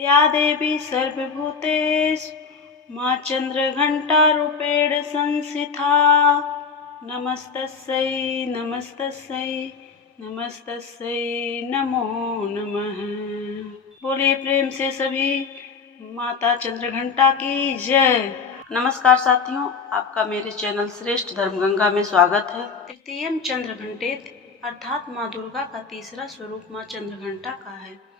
या देवी सर्वभूतेषु माँ चन्द्रघण्टारूपेण संस्थिता। नमस्तस्यै नमस्तस्यै नमस्तस्यै नमो नमः। बोलिए प्रेम से सभी माता चंद्रघंटा की जय। नमस्कार साथियों, आपका मेरे चैनल श्रेष्ठ धर्मगंगा में स्वागत है। तृतीयम चंद्रघंटेति अर्थात माँ दुर्गा का तीसरा स्वरूप माँ चंद्रघंटा का है।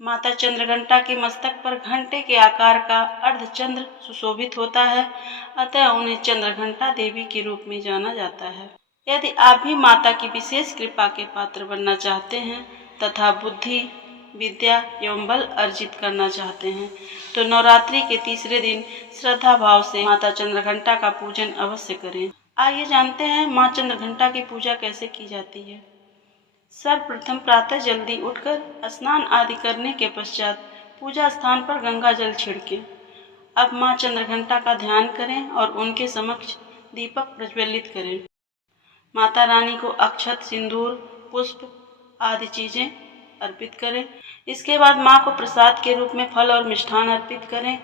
माता चंद्रघंटा के मस्तक पर घंटे के आकार का अर्धचंद्र सुशोभित होता है, अतः उन्हें चंद्रघंटा देवी के रूप में जाना जाता है। यदि आप भी माता की विशेष कृपा के पात्र बनना चाहते हैं तथा बुद्धि, विद्या एवं बल अर्जित करना चाहते हैं तो नवरात्रि के तीसरे दिन श्रद्धा भाव से माता चंद्रघंटा का पूजन अवश्य करें। आइए जानते हैं माँ चंद्रघंटा की पूजा कैसे की जाती है। सर्वप्रथम प्रातः जल्दी उठकर स्नान आदि करने के पश्चात पूजा स्थान पर गंगा जल छिड़कें। अब माँ चंद्रघंटा का ध्यान करें और उनके समक्ष दीपक प्रज्वलित करें। माता रानी को अक्षत, सिंदूर, पुष्प आदि चीजें अर्पित करें। इसके बाद माँ को प्रसाद के रूप में फल और मिष्ठान अर्पित करें।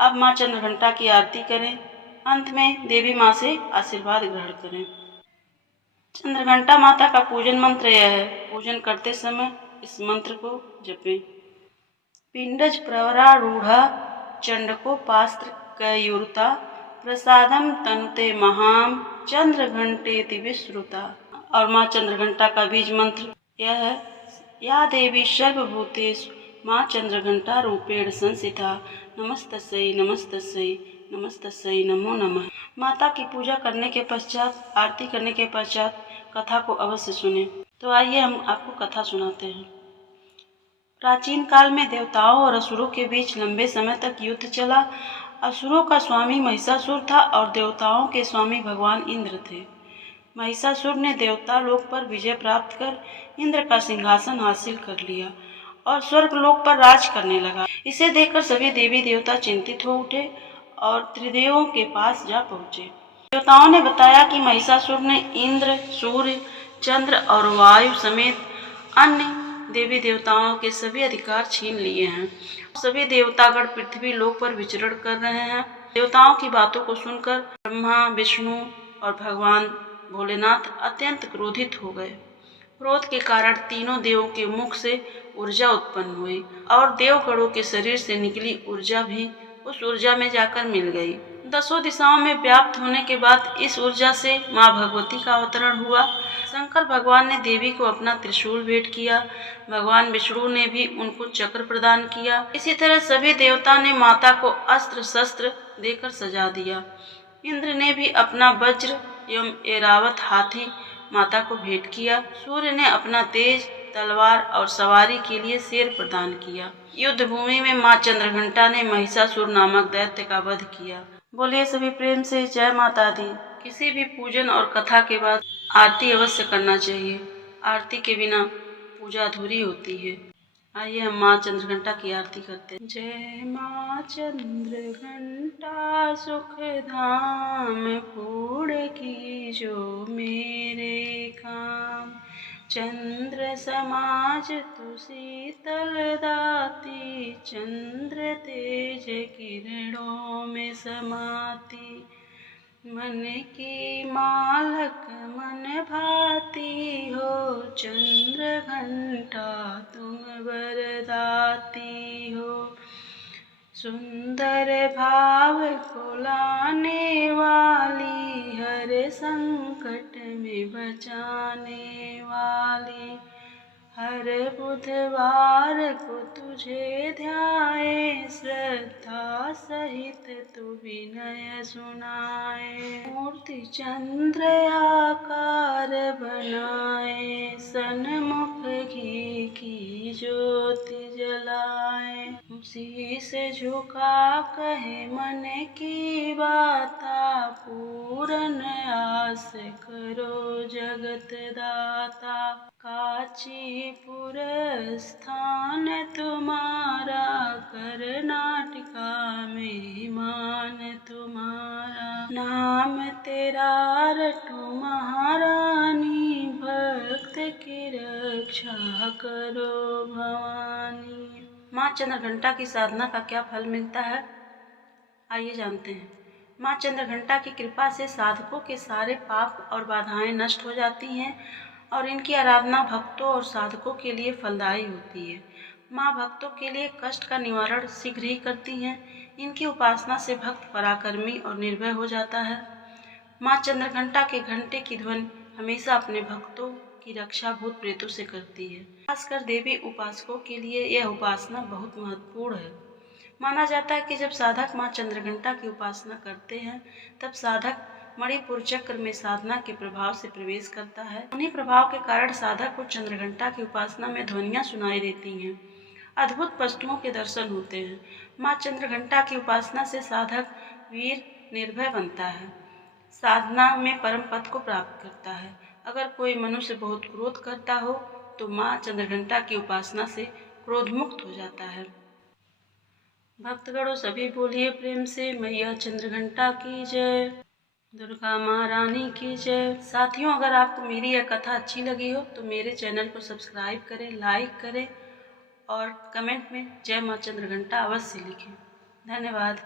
अब माँ चंद्रघंटा की आरती करें। अंत में देवी माँ से आशीर्वाद ग्रहण करें। चंद्रघंटा माता का पूजन मंत्र यह है। पूजन करते समय इस मंत्र को जपें। पिंडज प्रवरारूढ़ा चंडकोपास्त्र कैयुरता प्रसादम तनुते महाम चंद्रघंटेति विश्रुता। और माँ चंद्रघंटा का बीज मंत्र यह है। या देवी सर्वभूतेषु माँ चंद्रघंटा रूपेण संस्थिता। नमस्तस्यै नमस्तस्यै नमस्तस्यै नमो नमः। माता की पूजा करने के पश्चात, आरती करने के पश्चात कथा को अवश्य सुने। तो आइए हम आपको कथा सुनाते हैं। प्राचीन काल में देवताओं और असुरों के बीच लंबे समय तक युद्ध चला। असुरों का स्वामी महिषासुर था और देवताओं के स्वामी भगवान इंद्र थे। महिषासुर ने देवता लोक पर विजय प्राप्त कर इंद्र का सिंहासन हासिल कर लिया और स्वर्ग लोक पर राज करने लगा। इसे देखकर सभी देवी देवता चिंतित हो उठे और त्रिदेवों के पास जा पहुंचे। देवताओं ने बताया कि महिषासुर ने इंद्र, सूर्य, चंद्र और वायु समेत अन्य देवी देवताओं के सभी अधिकार छीन लिए हैं। सभी देवतागण पृथ्वी लोक पर विचरण कर रहे हैं। देवताओं की बातों को सुनकर ब्रह्मा, विष्णु और भगवान भोलेनाथ अत्यंत क्रोधित हो गए। क्रोध के कारण तीनों देवों के मुख से ऊर्जा उत्पन्न हुई और देवगणों के शरीर से निकली ऊर्जा भी उस ऊर्जा में जाकर मिल गई। दसों दिशाओं में व्याप्त होने के बाद इस ऊर्जा से माँ भगवती का अवतरण हुआ। शंकर भगवान ने देवी को अपना त्रिशूल भेंट किया। भगवान विष्णु ने भी उनको चक्र प्रदान किया। इसी तरह सभी देवता ने माता को अस्त्र शस्त्र देकर सजा दिया। इंद्र ने भी अपना वज्र एवं ऐरावत हाथी माता को भेंट किया। सूर्य ने अपना तेज तलवार और सवारी के लिए शेर प्रदान किया। युद्ध भूमि में माँ चंद्रघंटा ने महिषासुर नामक दैत्य का वध किया। बोलिए सभी प्रेम से जय माता दी। किसी भी पूजन और कथा के बाद आरती अवश्य करना चाहिए। आरती के बिना पूजा अधूरी होती है। आइए हम माँ चंद्रघंटा की आरती करते हैं। जय माँ चंद्रघंटा सुख धाम पूर्ण की जो मेरे काम। चंद्र समाज तु शीतल दाती चंद्र तेज किरणों में समाती। मन की मालक मन भाती हो चंद्रघंटा तुम वरदाती हो। सुंदर भाव को लाने वाली हर संकट में बचाने वाली। हर बुधवार को तुझे ध्याए श्रद्धा सहित तू विनय सुनाए। मूर्ति चंद्र आकार बनाए सन्मुख घी की ज्योति जलाए। शीश झुका कहे मन की बाता पूर्ण आस करो जगत दाता। कांचीपुर स्थान तुम्हारा कर्नाटका में मान तुम्हारा। नाम तेरा रटू महारानी भक्त की रक्षा करो भवानी। माँ चंद्रघंटा की साधना का क्या फल मिलता है, आइए जानते हैं। माँ चंद्रघंटा की कृपा से साधकों के सारे पाप और बाधाएं नष्ट हो जाती हैं और इनकी आराधना भक्तों और साधकों के लिए फलदायी होती है। माँ भक्तों के लिए कष्ट का निवारण शीघ्र ही करती हैं। इनकी उपासना से भक्त पराक्रमी और निर्भय हो जाता है। माँ चंद्रघंटा के घंटे की ध्वनि हमेशा अपने भक्तों की रक्षा भूत प्रेतों से करती है। खासकर देवी उपासकों के लिए यह उपासना बहुत महत्वपूर्ण है। माना जाता है कि जब साधक माँ चंद्रघंटा की उपासना करते हैं तब साधक मणिपुर चक्र में साधना के प्रभाव से प्रवेश करता है। उन्हीं प्रभाव के कारण साधक को चंद्रघंटा की उपासना में ध्वनियाँ सुनाई देती हैं, अद्भुत वस्तुओं के दर्शन होते हैं। माँ चंद्रघंटा की उपासना से साधक वीर निर्भय बनता है, साधना में परम पद को प्राप्त करता है। अगर कोई मनुष्य बहुत क्रोध करता हो तो माँ चंद्रघंटा की उपासना से क्रोध मुक्त हो जाता है। भक्तगणों सभी बोलिए प्रेम से मैया चंद्रघंटा की जय, दुर्गा माँ रानी की जय। साथियों, अगर आपको मेरी यह कथा अच्छी लगी हो तो मेरे चैनल को सब्सक्राइब करें, लाइक करें और कमेंट में जय माँ चंद्रघंटा अवश्य लिखें। धन्यवाद।